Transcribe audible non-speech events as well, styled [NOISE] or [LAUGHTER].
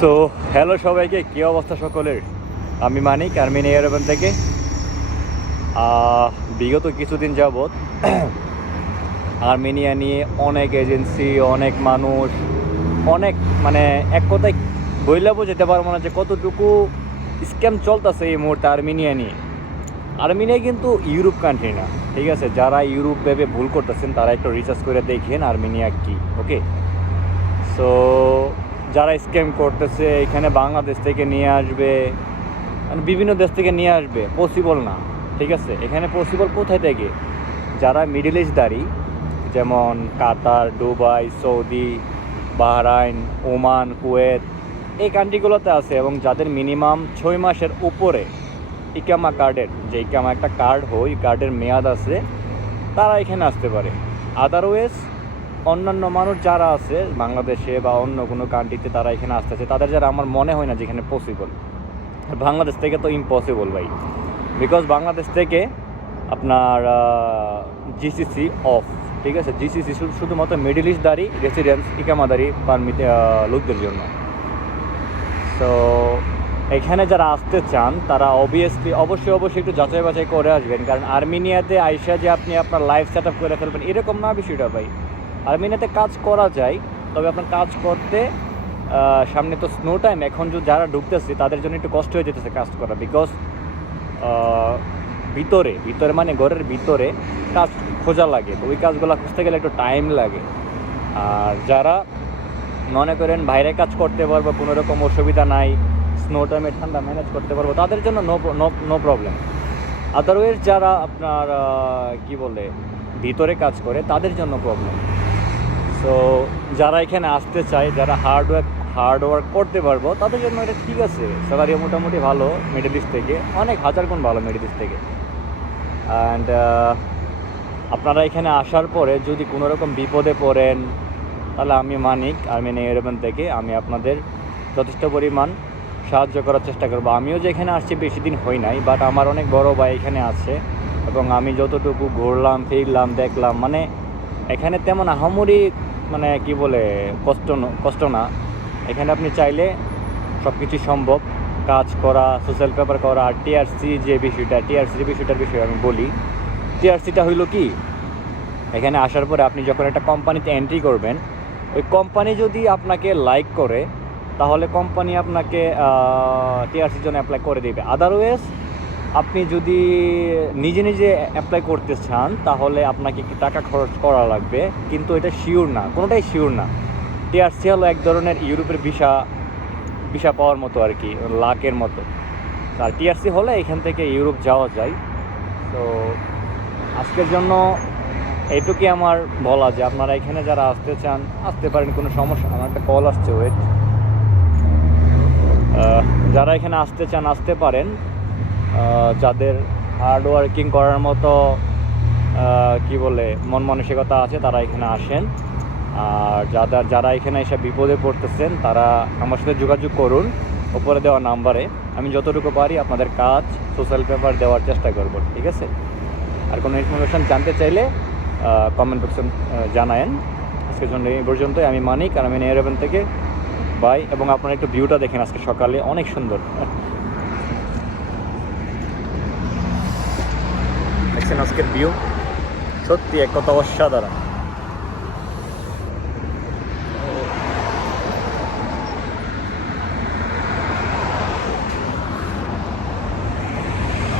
So hello সবাইকে, কী অবস্থা সকলের? আমি মানিক আর্মিনি এয়ারবেন থেকে। বিগত কিছুদিন যাবৎ [CLEARS THROAT] আর্মেনিয়া নিয়ে অনেক এজেন্সি অনেক মানুষ, অনেক মানে এক কথায় বইলাবো যেতে পারব না যে কতটুকু স্ক্যাম চলতেছে এই মুহূর্তে আর্মেনিয়া নিয়ে আর্মেনিয়া কিন্তু ইউরোপ কান্ট্রি না, ঠিক আছে? যারা ইউরোপ ভেবে ভুল করতেছেন, তারা একটু রিসার্চ করে দেখেন আর্মেনিয়া কি ওকে সো যারা স্ক্যাম করতেছে, এখানে বাংলাদেশ থেকে নিয়ে আসবে। মানে বিভিন্ন দেশ থেকে নিয়ে আসবে। পসিবল না। ঠিক আছে? এখানে পসিবল কোথায় থেকে? যারা মিডিল ইস্টদারি যেমন Qatar, Dubai, Saudi, Bahrain, Oman, Kuwait, এই কান্ট্রিগুলোতে আছে এবং যাদের মিনিমাম ছয় মাসের উপরে ইকামা কার্ডের, যে ইকামা একটা কার্ড হয় কার্ডের মেয়াদ আছে, তারা এখানে আসতে পারে। আদারওয়াইজ অন্যান্য মানুষ যারা আছে বাংলাদেশে বা অন্য কোনো কান্ট্রিতে তারা এখানে আসতেছে, তাদের যারা আমার মনে হয় না যে এখানে পসিবল বাংলাদেশ থেকে তো ইম্পসিবল ভাই। বিকজ বাংলাদেশ থেকে আপনার জিসিসি অফ ঠিক আছে? জিসিসি শুধুমাত্র মিডিল ইস্টদারি রেসিডেন্স ইকামাদারি পারমিট লোকদের জন্য। সো এখানে যারা আসতে চান, তারা অবভিয়াসলি অবশ্যই অবশ্যই একটু যাচাই বাছাই করে আসবেন। কারণ আর্মেনিয়াতে আইসা যে আপনি আপনার লাইফ সেট আপ করে ফেলবেন, এরকম না বিষয়টা ভাই। আর্মেনিয়াতে কাজ করা যায়, তবে আপনার কাজ করতে সামনে তো স্নো টাইম এখন যে যারা ঢুকতেছে, তাদের জন্য একটু কষ্ট হয়ে যেতেছে কাজ করা বিকজ ভিতরে ভিতরে মানে ঘরের ভিতরে কাজ খোঁজা লাগে, তো ওই কাজগুলো খুঁজতে গেলে একটু টাইম লাগে। আর যারা মনে করেন বাইরে কাজ করতে পারব, কোনো রকম অসুবিধা নাই স্নো টাইমে ঠান্ডা ম্যানেজ করতে পারব, তাদের জন্য নো নো প্রবলেম আদারওয়াইজ যারা আপনার কি বলে, ভিতরে কাজ করে, তাদের জন্য প্রবলেম সো যারা এখানে আসতে চায়, যারা হার্ড ওয়ার্ক হার্ড ওয়ার্ক করতে পারব, তাদের জন্য এটা ঠিক আছে। স্যালারিও মোটামুটি ভালো মিডল ইস্ট থেকে। অনেক হাজার গুণ ভালো মিডল ইস্ট থেকে। অ্যান্ড আপনারা এখানে আসার পরে যদি কোনো রকম বিপদে পড়েন, তাহলে আমি মানিক আর্মেন এয়ারবেন থেকে। আমি আপনাদের যথেষ্ট পরিমাণ সাহায্য করার চেষ্টা করব। আমিও যে এখানে আসছি বেশি দিন হই নাই বাট আমার অনেক বড় ভাই এখানে আছে। এবং আমি যতটুকু ঘুরলাম, ফিরলাম, দেখলাম মানে এখানে তেমন আহামরি মানে কি বলে, কষ্ট কষ্ট না। এখানে আপনি চাইলে সব কিছু সম্ভব। কাজ করা সোশ্যাল পেপার করা আর টিআরসি যে বিষয়টা টিআরসি যে বিষয়টার বিষয়ে আমি বলি। টিআরসিটা হইল কি? এখানে আসার পরে আপনি যখন একটা কোম্পানিতে এন্ট্রি করবেন, ওই কোম্পানি যদি আপনাকে লাইক করে, তাহলে কোম্পানি আপনাকে টিআরসির জন্য অ্যাপ্লাই করে দেবে। আদারওয়াইজ আপনি যদি নিজে নিজে অ্যাপ্লাই করতে চান, তাহলে আপনাকে একটু টাকা খরচ করা লাগবে। কিন্তু এটা শিওর না, কোনোটাই শিওর না। টিআরসি হলো এক ধরনের ইউরোপের ভিসা ভিসা পাওয়ার মতো আর কি লাকের মতো। আর টিআরসি হলে এখান থেকে ইউরোপ যাওয়া যায়। তো আজকের জন্য এইটুকুই আমার বলা যে আপনারা এখানে যারা আসতে চান, আসতে পারেন, কোনো সমস্যা আমার একটা কল আসছে ওয়েট যারা এখানে আসতে চান, আসতে পারেন। যাদের হার্ড ওয়ার্কিং করার মতো কি বলে, মন মানসিকতা আছে, তারা এখানে আসেন। আর যারা যারা এখানে এসে বিপদে পড়তেছেন, তারা আমার সাথে যোগাযোগ করুন ওপরে দেওয়া নাম্বারে। আমি যতটুকু পারি আপনাদের কাজ সোশ্যাল পেপার দেওয়ার চেষ্টা করব, ঠিক আছে? আর কোনো ইনফরমেশন জানতে চাইলে কমেন্ট বক্সে জানায়েন। আজকের জন্য এই পর্যন্তই। আমি মানিক আর আমি নেয়ারেবেন থেকে। বাই এবং আপনারা একটু ভিউটা দেখেন আজকে সকালে। অনেক সুন্দর। দেখছেন আজকের ভিউ সত্যি এক কথা অসাধারণ।